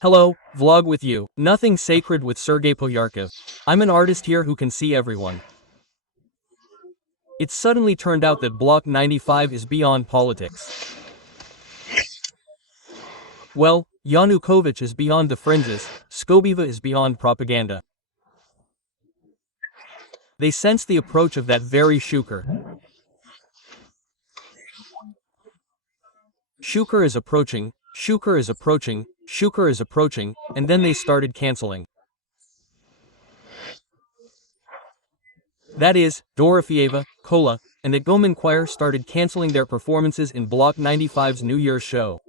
Hello, vlog with you. Nothing sacred with Sergey Poyarkov. I'm an artist here who can see everyone. It suddenly turned out that Block 95 is beyond politics. Well, Yanukovych is beyond the fringes, Skobiva is beyond propaganda. They sense the approach of that very Shuker. Shuker is approaching, Shuker is approaching, Shuker is approaching, and then they started canceling. That is, Dorofieva, Kola, and the Goman Choir started canceling their performances in Block 95's New Year's show.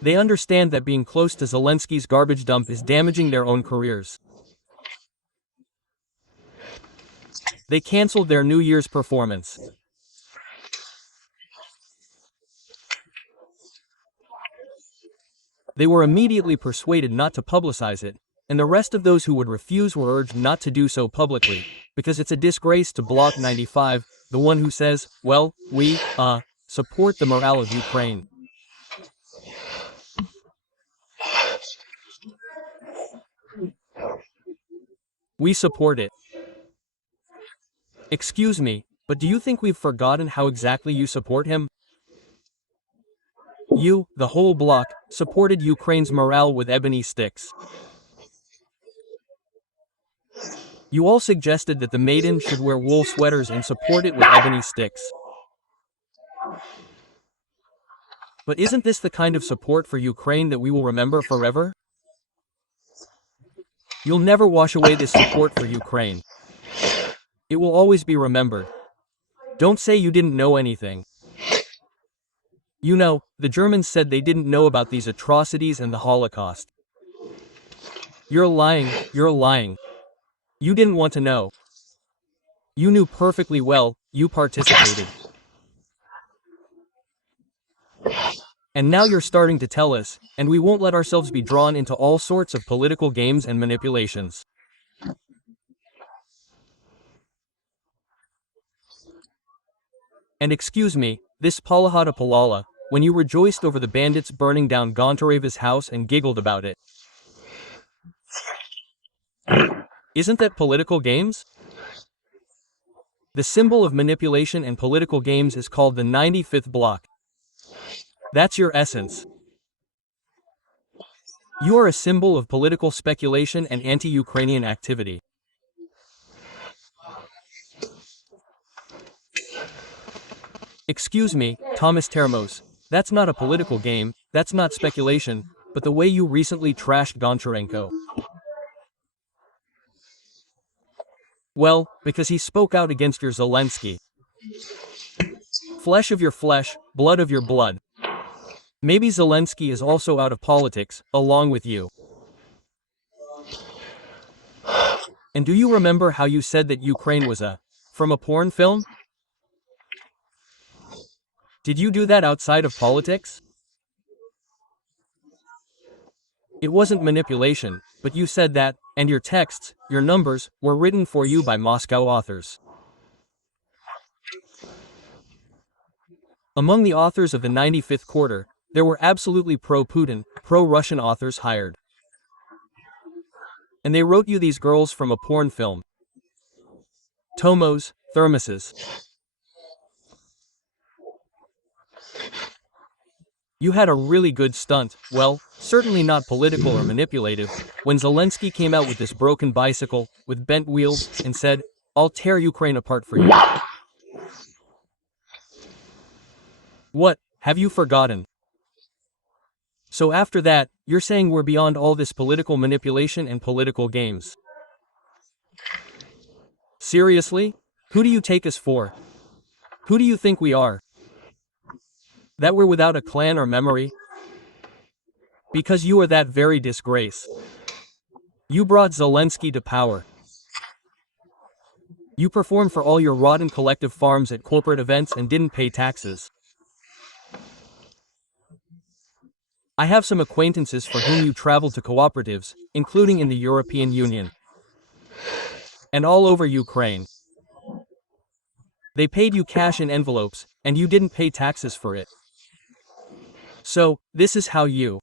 They understand that being close to Zelensky's garbage dump is damaging their own careers. They canceled their New Year's performance. They were immediately persuaded not to publicize it, and the rest of those who would refuse were urged not to do so publicly, because it's a disgrace to Block 95, the one who says, well, we, support the morale of Ukraine. We support it. Excuse me, but do you think we've forgotten how exactly you support him? You, the whole bloc, supported Ukraine's morale with ebony sticks. You all suggested that the maiden should wear wool sweaters and support it with ebony sticks. But isn't this the kind of support for Ukraine that we will remember forever? You'll never wash away this support for Ukraine. It will always be remembered. Don't say you didn't know anything. You know, the Germans said they didn't know about these atrocities and the Holocaust. You're lying, you're lying. You didn't want to know. You knew perfectly well, you participated. And now you're starting to tell us, and we won't let ourselves be drawn into all sorts of political games and manipulations. And excuse me, this Palahata Palala, when you rejoiced over the bandits burning down Gontareva's house and giggled about it. Isn't that political games? The symbol of manipulation and political games is called the 95th block. That's your essence. You are a symbol of political speculation and anti-Ukrainian activity. Excuse me, Thomas Termos, that's not a political game, that's not speculation, but the way you recently trashed Goncharenko. Well, because he spoke out against your Zelensky. Flesh of your flesh, blood of your blood. Maybe Zelensky is also out of politics, along with you. And do you remember how you said that Ukraine was from a porn film? Did you do that outside of politics? It wasn't manipulation, but you said that, and your texts, your numbers, were written for you by Moscow authors. Among the authors of the 95th quarter, there were absolutely pro-Putin, pro-Russian authors hired. And they wrote you these girls from a porn film. Tomos, thermoses. You had a really good stunt, well, certainly not political or manipulative, when Zelensky came out with this broken bicycle, with bent wheels, and said, I'll tear Ukraine apart for you. What, have you forgotten? So after that, you're saying we're beyond all this political manipulation and political games. Seriously? Who do you take us for? Who do you think we are? That we're without a clan or memory? Because you are that very disgrace. You brought Zelensky to power. You performed for all your rotten collective farms at corporate events and didn't pay taxes. I have some acquaintances for whom you traveled to cooperatives, including in the European Union. And all over Ukraine. They paid you cash in envelopes, and you didn't pay taxes for it. So, this is how you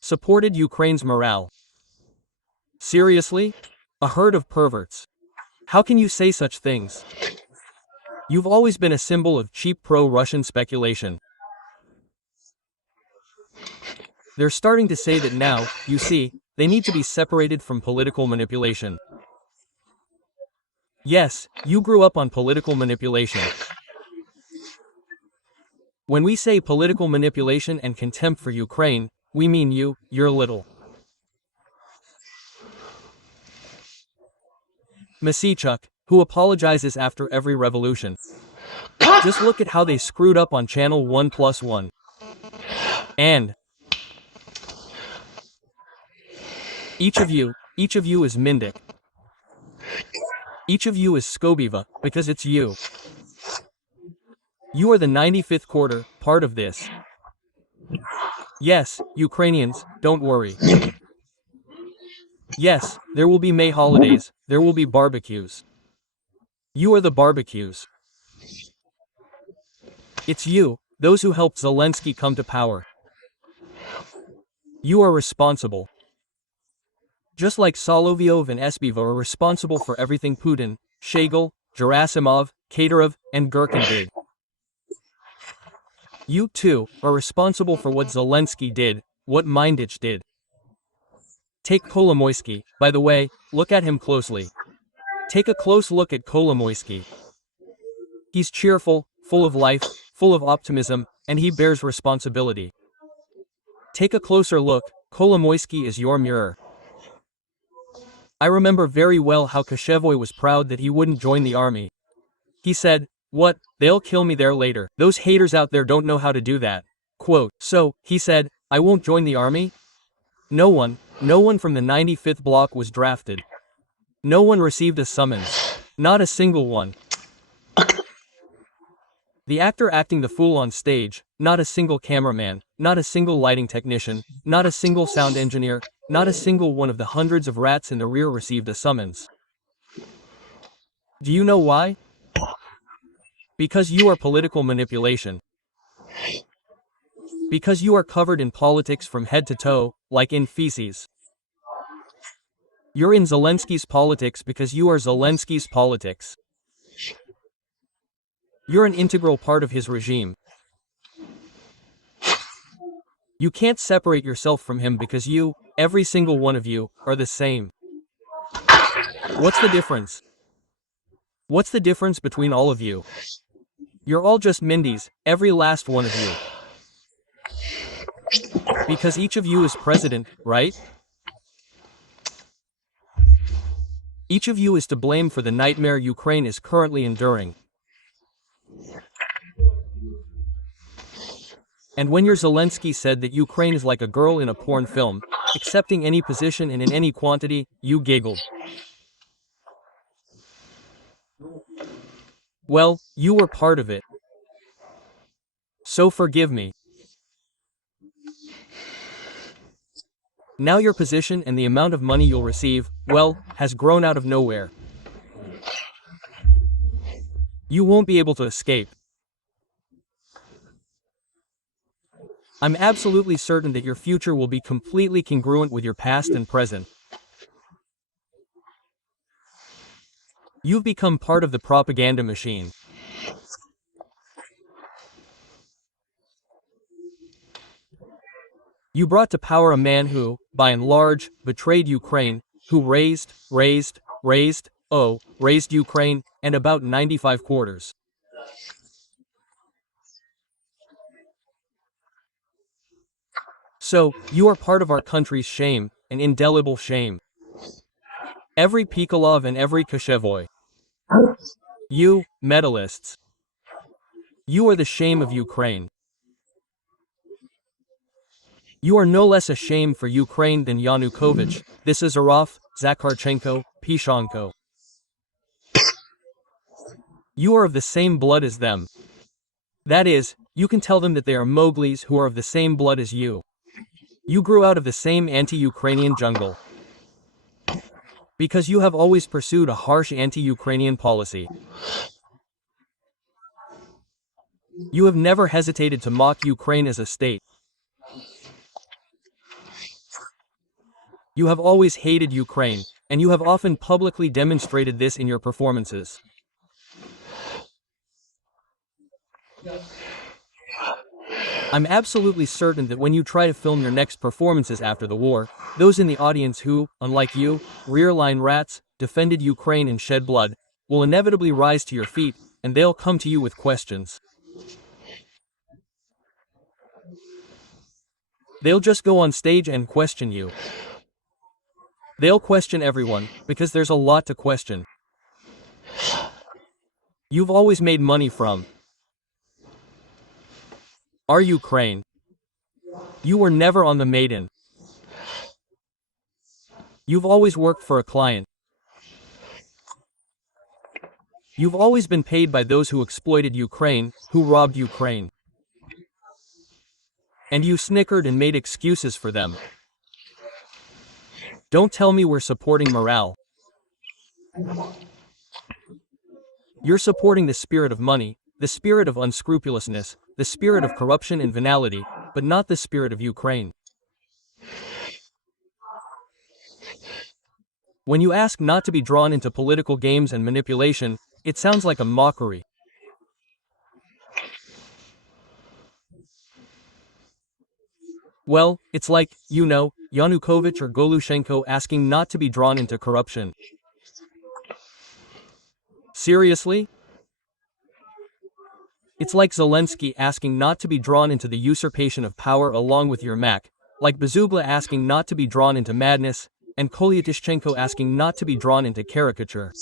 supported Ukraine's morale. Seriously? A herd of perverts. How can you say such things? You've always been a symbol of cheap pro-Russian speculation. They're starting to say that now, you see, they need to be separated from political manipulation. Yes, you grew up on political manipulation. When we say political manipulation and contempt for Ukraine, we mean you're little. Misichuk, who apologizes after every revolution. Just look at how they screwed up on channel 1+1. And each of you is Mіндич. Each of you is Skobiva, because it's you. You are the 95th quarter, part of this. Yes, Ukrainians, don't worry. Yes, there will be May holidays, there will be barbecues. You are the barbecues. It's you, those who helped Zelensky come to power. You are responsible. Just like Solovyov and Espiva are responsible for everything Putin, Shagel, Gerasimov, Kadyrov, and Gherkin did. You, too, are responsible for what Zelensky did, what Mіндич did. Take Kolomoisky, by the way, look at him closely. Take a close look at Kolomoisky. He's cheerful, full of life, full of optimism, and he bears responsibility. Take a closer look, Kolomoisky is your mirror. I remember very well how Koshevoy was proud that he wouldn't join the army. He said, "What, they'll kill me there later. Those haters out there don't know how to do that." Quote, so, he said, "I won't join the army?" No one from the 95th block was drafted. No one received a summons. Not a single one. The actor acting the fool on stage, not a single cameraman, not a single lighting technician, not a single sound engineer, not a single one of the hundreds of rats in the rear received a summons. Do you know why? Because you are political manipulation. Because you are covered in politics from head to toe, like in feces. You're in Zelensky's politics because you are Zelensky's politics. You're an integral part of his regime. You can't separate yourself from him because you, every single one of you, are the same. What's the difference? What's the difference between all of you? You're all just Mindis, every last one of you. Because each of you is president, right? Each of you is to blame for the nightmare Ukraine is currently enduring. And when your Zelensky said that Ukraine is like a girl in a porn film, accepting any position and in any quantity, you giggled. Well, you were part of it. So forgive me. Now your position and the amount of money you'll receive, well, has grown out of nowhere. You won't be able to escape. I'm absolutely certain that your future will be completely congruent with your past and present. You've become part of the propaganda machine. You brought to power a man who, by and large, betrayed Ukraine, who raised Ukraine, and about 95 quarters. So, you are part of our country's shame, an indelible shame. Every Pikolov and every Koshevoy. You, medalists. You are the shame of Ukraine. You are no less a shame for Ukraine than Yanukovych, Vysizarov, Zakharchenko, Pishonko. You are of the same blood as them. That is, you can tell them that they are Mowglis who are of the same blood as you. You grew out of the same anti-Ukrainian jungle. Because you have always pursued a harsh anti-Ukrainian policy. You have never hesitated to mock Ukraine as a state. You have always hated Ukraine, and you have often publicly demonstrated this in your performances. I'm absolutely certain that when you try to film your next performances after the war, those in the audience who, unlike you, rear-line rats, defended Ukraine and shed blood, will inevitably rise to your feet, and they'll come to you with questions. They'll just go on stage and question you. They'll question everyone, because there's a lot to question. You've always made money from our Ukraine. You were never on the Maiden. You've always worked for a client. You've always been paid by those who exploited Ukraine, who robbed Ukraine. And you snickered and made excuses for them. Don't tell me we're supporting morale. You're supporting the spirit of money, the spirit of unscrupulousness, the spirit of corruption and venality, but not the spirit of Ukraine. When you ask not to be drawn into political games and manipulation, it sounds like a mockery. Well, it's like, Yanukovych or Golushenko asking not to be drawn into corruption. Seriously? It's like Zelensky asking not to be drawn into the usurpation of power along with Yermak, like Bezugla asking not to be drawn into madness, and Kolyatishchenko asking not to be drawn into caricature.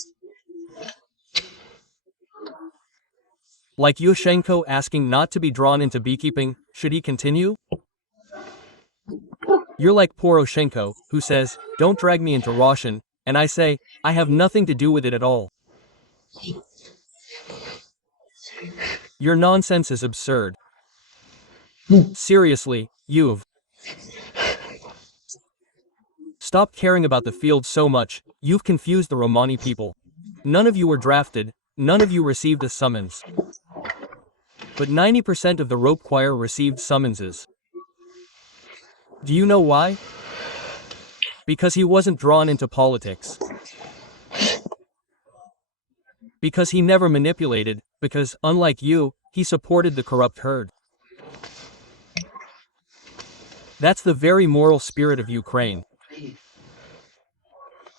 Like Yushchenko asking not to be drawn into beekeeping, should he continue? You're like Poroshenko, who says, "Don't drag me into Russian," and I say, "I have nothing to do with it at all." Your nonsense is absurd. Seriously, you've stopped caring about the field so much, you've confused the Romani people. None of you were drafted, none of you received a summons. But 90% of the rope choir received summonses. Do you know why? Because he wasn't drawn into politics. Because he never manipulated, because, unlike you, he supported the corrupt herd. That's the very moral spirit of Ukraine.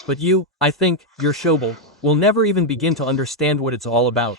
But you, I think, your Shobel, will never even begin to understand what it's all about.